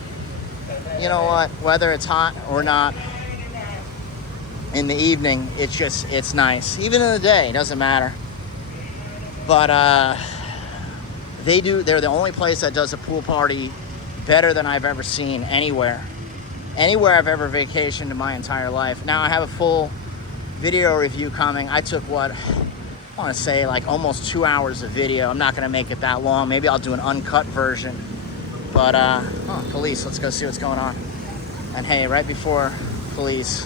You know what? Whether it's hot or not, in the evening, it's nice. Even in the day, it doesn't matter. But they're the only place that does a pool party better than I've ever seen anywhere. Anywhere I've ever vacationed in my entire life. Now I have a full video review coming. I took what, I want to say like almost 2 hours of video. I'm not going to make it that long. Maybe I'll do an uncut version. But, police, let's go see what's going on. And hey, right before police,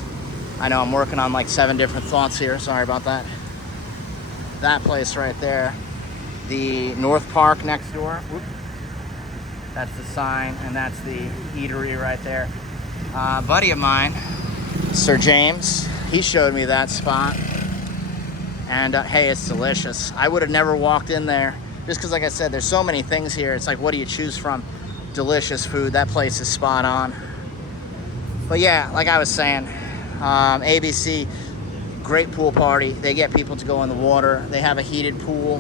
I know I'm working on like 7 different thoughts here. Sorry about that. That place right there, the North Park next door. Whoop. That's the sign, and that's the eatery right there. Buddy of mine, Sir James, he showed me that spot. And hey, it's delicious. I would have never walked in there just because, like I said, there's so many things here. It's like, what do you choose from? Delicious food. That place is spot on. But yeah, like I was saying, ABC, great pool party. They get people to go in the water. They have a heated pool,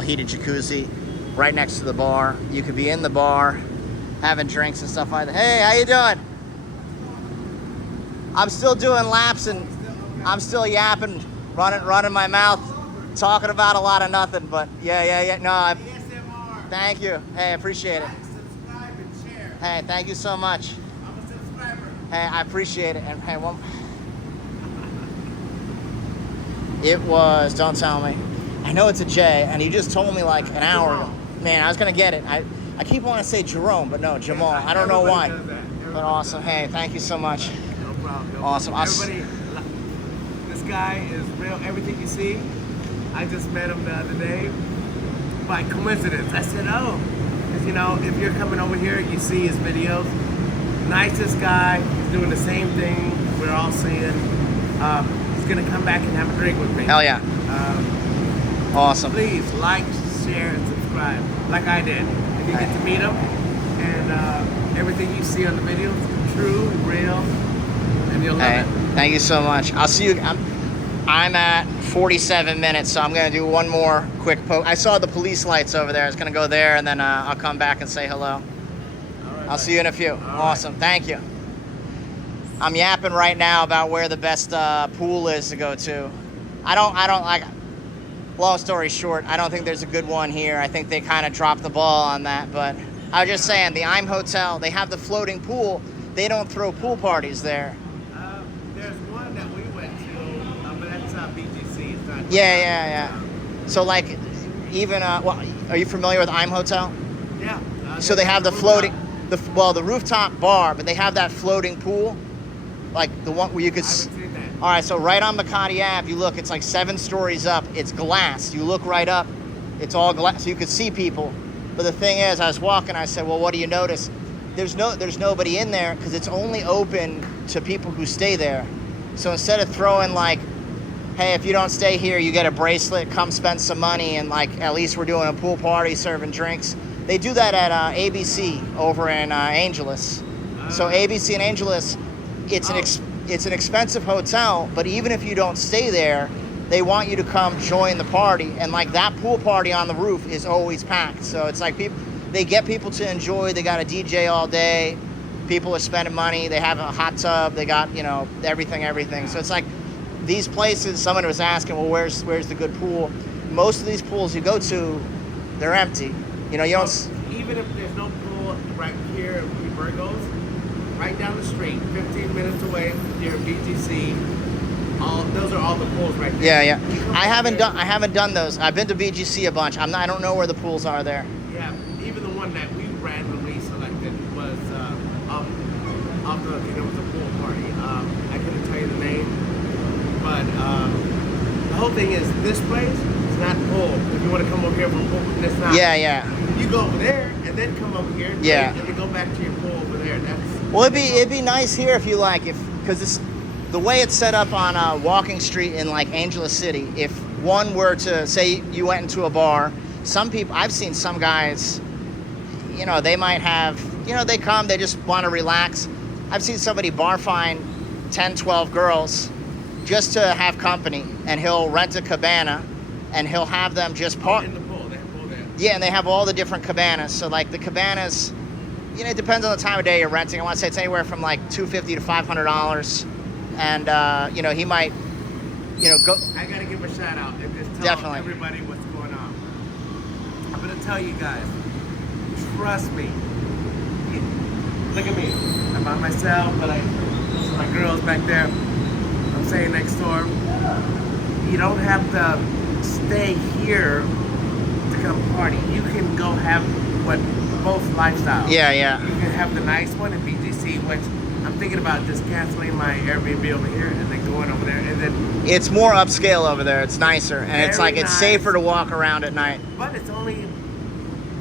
heated jacuzzi right next to the bar. You could be in the bar having drinks and stuff like that. Hey, how you doing? I'm still doing laps and I'm still yapping, running my mouth, talking about a lot of nothing. But yeah. No, thank you. Hey, I appreciate it. Subscribe and share. Hey, thank you so much. I'm a subscriber. Hey, I appreciate it. And hey, it was, don't tell me. I know it's a J, and you just told me like an hour ago. Man, I was gonna get it. I keep wanting to say Jerome, but no, Jamal. I don't know why. But awesome. Hey, thank you so much. No problem. Awesome. Everybody, this guy is real. Everything you see, I just met him the other day by coincidence. I said, oh, because you know, if you're coming over here, you see his videos. Nicest guy. He's doing the same thing we're all seeing. He's gonna come back and have a drink with me. Hell yeah. Awesome. Please like, share, and subscribe, like I did. And you get to meet him, and everything you see on the videos is true, real, and you'll love it. Thank you so much. I'll see you. I'm at 47 minutes, so I'm gonna do one more quick poke. I saw the police lights over there. I was gonna go there, and then I'll come back and say hello. I'll see you in a few. Awesome. Thank you. I'm yapping right now about where the best pool is to go to. I don't like. Long story short, I don't think there's a good one here. I think they kind of dropped the ball on that. But I was just saying, the I'm Hotel, they have the floating pool. They don't throw pool parties there. There's one that we went to, but that's BGC. It's not. Yeah. So like, even are you familiar with I'm Hotel? Yeah. So they have the floating, the rooftop bar, but they have that floating pool, like the one where you could. I haven't seen that. All right, so right on Makati Ave, you look, it's like 7 stories up. It's glass. You look right up, it's all glass, so you could see people. But the thing is, I was walking, I said, well, what do you notice? There's nobody in there because it's only open to people who stay there. So instead of throwing like, hey, if you don't stay here, you get a bracelet, come spend some money, and like, at least we're doing a pool party, serving drinks. They do that at ABC over in Angeles. So ABC and Angeles, it's an expensive hotel, but even if you don't stay there, they want you to come join the party. And like that pool party on the roof is always packed. So it's like they get people to enjoy. They got a DJ all day. People are spending money. They have a hot tub. They got, everything. So it's like these places, someone was asking, well, where's the good pool? Most of these pools you go to, they're empty. You don't. Even if there's no pool right here in Burgos, right down the street, 15 minutes away near BGC. Those are all the pools right there. Yeah. I haven't done those. I've been to BGC a bunch. I don't know where the pools are there. Yeah, even the one that we randomly selected was off the hook, and it was a pool party. I couldn't tell you the name, but the whole thing is this place is not pool. If you want to come over here for a pool, it's not. Yeah. You go over there and then come over here. Yeah. And then go back to your pool over there. Well, it'd be nice here if you like, because it's the way it's set up on WalkingStreet in like Angeles City. If one were to say you went into a bar, some people, I've seen some guys, they might have, they come, they just want to relax. I've seen somebody bar fine 10, 12 girls just to have company, and he'll rent a cabana and he'll have them just park. In the pool, they have pool there. Yeah, and they have all the different cabanas. So like the cabanas, you know, it depends on the time of day you're renting. I want to say it's anywhere from like $250 to $500. And you know, he might, you know, go. I gotta give a shout out and just tell Definitely. everybody what's going on. I'm gonna tell you guys, trust me. Look at me. I'm by myself, but my girl's back there. I'm staying next door. You don't have to stay here to come party. You can go have both lifestyles. Yeah, yeah. You can have the nice one in BGC, which I'm thinking about just canceling my Airbnb over here and then going over there, and then It's more upscale over there. It's nicer, and it's Very like it's nice. safer to walk around at night. but it's only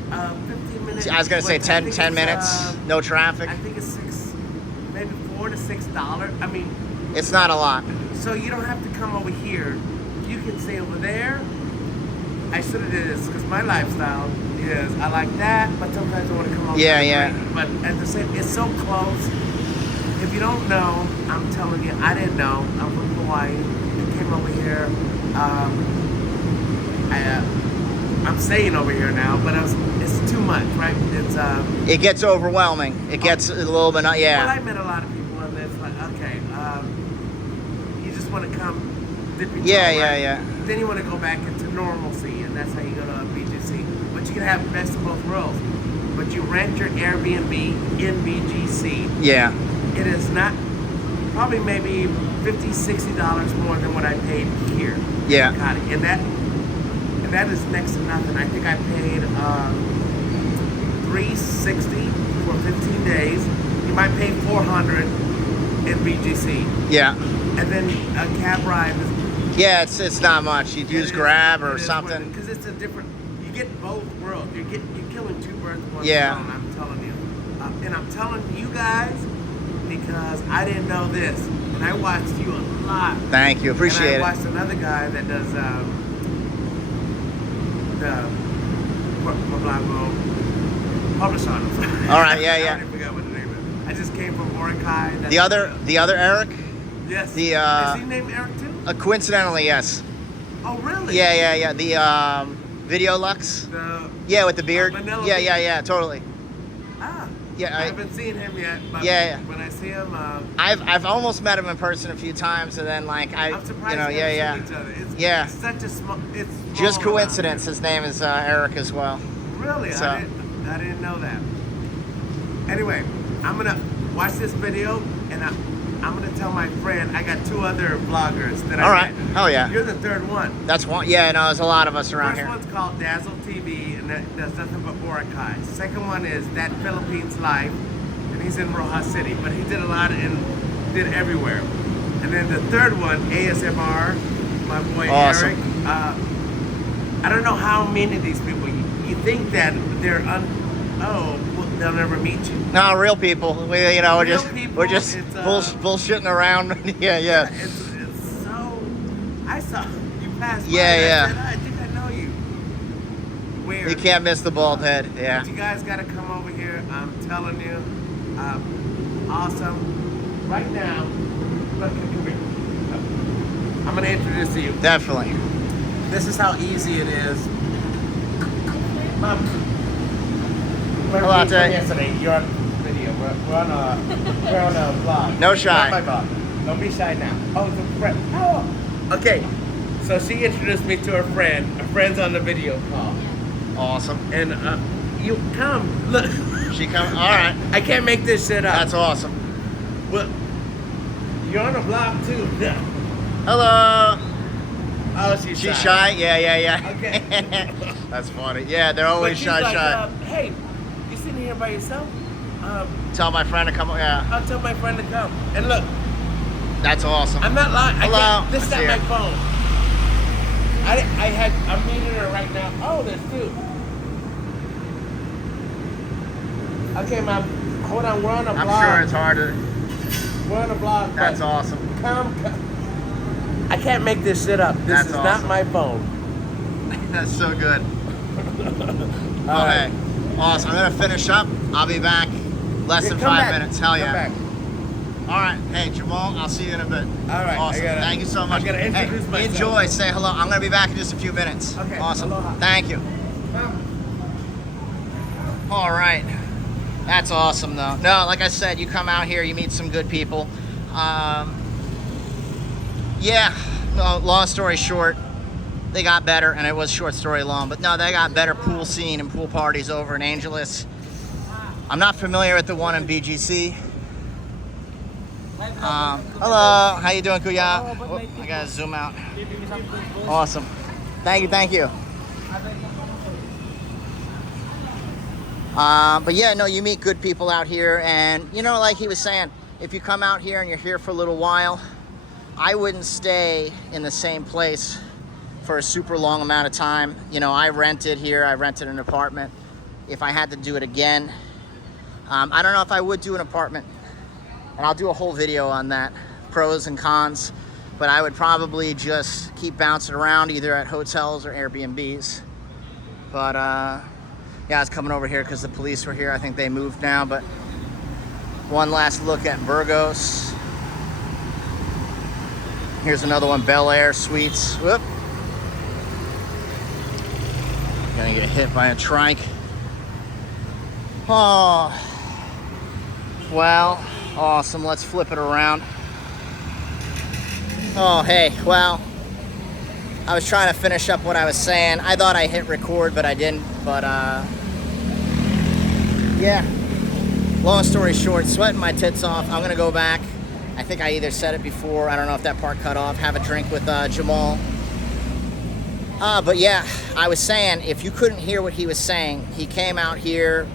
15 minutes. I was gonna say I 10 think it's, minutes, no traffic. I think it's maybe $4 to $6. I mean, It's not a lot. so you don't have to come over here. You can stay over there. I should have did this because my lifestyle is I like that, but sometimes I want to come over. Yeah, here. yeah. But at the same, it's so close. If you don't know, I'm telling you, I didn't know. I'm from Hawaii. I came over here. I'm staying over here now, but it's too much, right? It's It gets overwhelming. It gets a little bit, Well, yeah. I met a lot of people, and it's like, okay, you just want to come, dip your Yeah, toe, yeah, right? yeah. Then you want to go back into normalcy, and that's how you go to a BGC. But you can have best of both worlds. But you rent your Airbnb in BGC. Yeah. It is not, probably maybe $50, $60 more than what I paid here. Yeah. in Makati. And that is next to nothing. I think I paid $360 for 15 days. You might pay $400 in BGC. Yeah. And then a cab ride is Yeah, it's not much. You'd use Grab or something. Because it's a different, you get both worlds. You're killing two birds with one Yeah. stone, I'm telling you. And I'm telling you guys because I didn't know this. And I watched you a lot. Thank you. Appreciate and I it. watched another guy that does publish on him. All right, yeah, yeah. I forgot what the name is. I just came from Mordecai. The other Eric, Yes. the, Is he named Eric too? coincidentally, yes. Oh, really? Yeah, yeah, yeah. The Video Lux. The, Yeah, with the beard. Manila Yeah, beard. yeah, yeah. Totally. ah. Yeah, I haven't seen him yet. But Yeah, yeah. when I see him, I've almost met him in person a few times, and then like I'm surprised you know, we yeah, haven't yeah. seen each other. It's, Yeah. It's such a small. It's Just small around coincidence. His name is Eric as well. here. Really? So- I didn't know that. Anyway, I'm gonna watch this video and I'm gonna tell my friend. I got two other vloggers that I All right. met. Hell yeah. You're the third one. That's one. Yeah, no, there's a lot of us around First here. one's called Dazzle TV, and that does nothing but Boracay. Second one is That Philippines Life, and he's in Rojas City, but he did a lot and did everywhere. And then the third one, ASMR, my boy Awesome. Eric. I don't know how many of these people. You think that they're well, they'll never meet you. No, real people. We're Real just people, we're just it's, bullshitting around. Yeah, yeah. It's so. I saw you pass by. Yeah, and yeah. I said, I think I know you. Where? You can't miss the bald head. Yeah. But you guys got to come over here. I'm telling you, awesome. Right now, look, come here. I'm gonna introduce to you. Definitely. This is how easy it is. Mom, Hello, Ate. yesterday, you're on video. We're on a vlog. No shy. Not my vlog. Don't be shy now. Oh, it's a friend. Oh. Okay. So she introduced me to her friend. Her friend's on the video call. Awesome. And you come. Look. She come. All right. I can't make this shit up. That's awesome. Well, you're on a vlog too. Yeah. Hello. Oh, she's shy. Yeah, yeah, yeah. Okay. That's funny. Yeah, they're always But she's shy. like, hey, you sitting here by yourself? Tell my friend to come. Yeah. I'll tell my friend to come. And look, That's awesome. I'm not lying. Hello. This is I not see my her. phone. I'm meeting her right now. Oh, there's two. Okay, Mom. Hold on. We're on a vlog. I'm sure it's harder. We're on a vlog. That's but awesome. Come. I can't make this shit up. This That's is awesome. not my phone. That's so good. All Okay. Awesome. I'm gonna finish up. I'll be back less than Come 5 back. minutes. Hell Come yeah. back. All right. Hey, Jamal, I'll see you in a bit. All right. Awesome. Thank you so much. I gotta introduce myself. Enjoy. Say hello. I'm going to be back in just a few minutes. Okay. Awesome. Aloha. Thank you. All right. That's awesome, though. No, like I said, you come out here, you meet some good people. Yeah, no, long story short, they got better, and it was short story long, but no, they got better pool scene and pool parties over in Angeles. I'm not familiar with the one in BGC. Hello, how you doing, Kuya? Oh, I gotta zoom out. Awesome. Thank you, thank you. But yeah, no, you meet good people out here, and you know, like he was saying, if you come out here and you're here for a little while, I wouldn't stay in the same place for a super long amount of time. You know, I rented here, I rented an apartment. If I had to do it again, I don't know if I would do an apartment, and I'll do a whole video on that, pros and cons, but I would probably just keep bouncing around either at hotels or Airbnbs. But yeah, I was coming over here because the police were here. I think they moved now, but one last look at Burgos. Here's another one, Bel Air Suites. Whoop. Gonna get hit by a trike. Oh, well, awesome. Let's flip it around. Oh, hey, well, I was trying to finish up what I was saying. I thought I hit record, but I didn't. But, yeah, long story short, sweating my tits off. I'm gonna go back. I think I either said it before, I don't know if that part cut off, have a drink with Jamal. But yeah, I was saying, if you couldn't hear what he was saying, he came out here,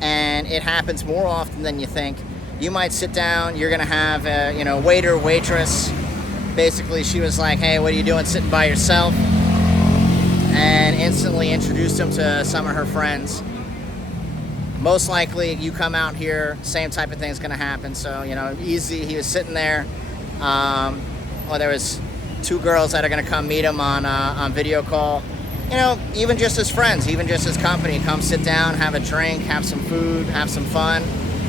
and it happens more often than you think. You might sit down, you're gonna have a, you know, waiter, waitress. Basically, she was like, hey, what are you doing sitting by yourself? And instantly introduced him to some of her friends. Most likely, you come out here, same type of thing's gonna happen. So, you know, easy, he was sitting there. Well, there was two girls that are gonna come meet him on video call. You know, even just as friends, even just as company, come sit down, have a drink, have some food, have some fun,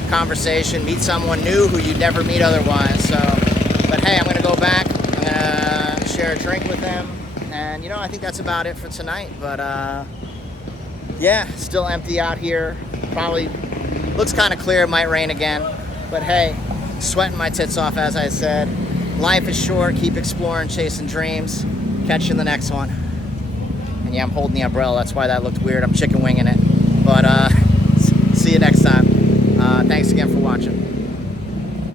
conversation, meet someone new who you'd never meet otherwise. So, but hey, I'm gonna go back, I'm gonna share a drink with them, and you know, I think that's about it for tonight. But yeah, still empty out here. Probably looks kind of clear, might rain again, but hey, sweating my tits off, as I said. Life is short, keep exploring, chasing dreams. Catch you in the next one. And yeah, I'm holding the umbrella, that's why that looked weird. I'm chicken winging it. But see you next time. Thanks again for watching.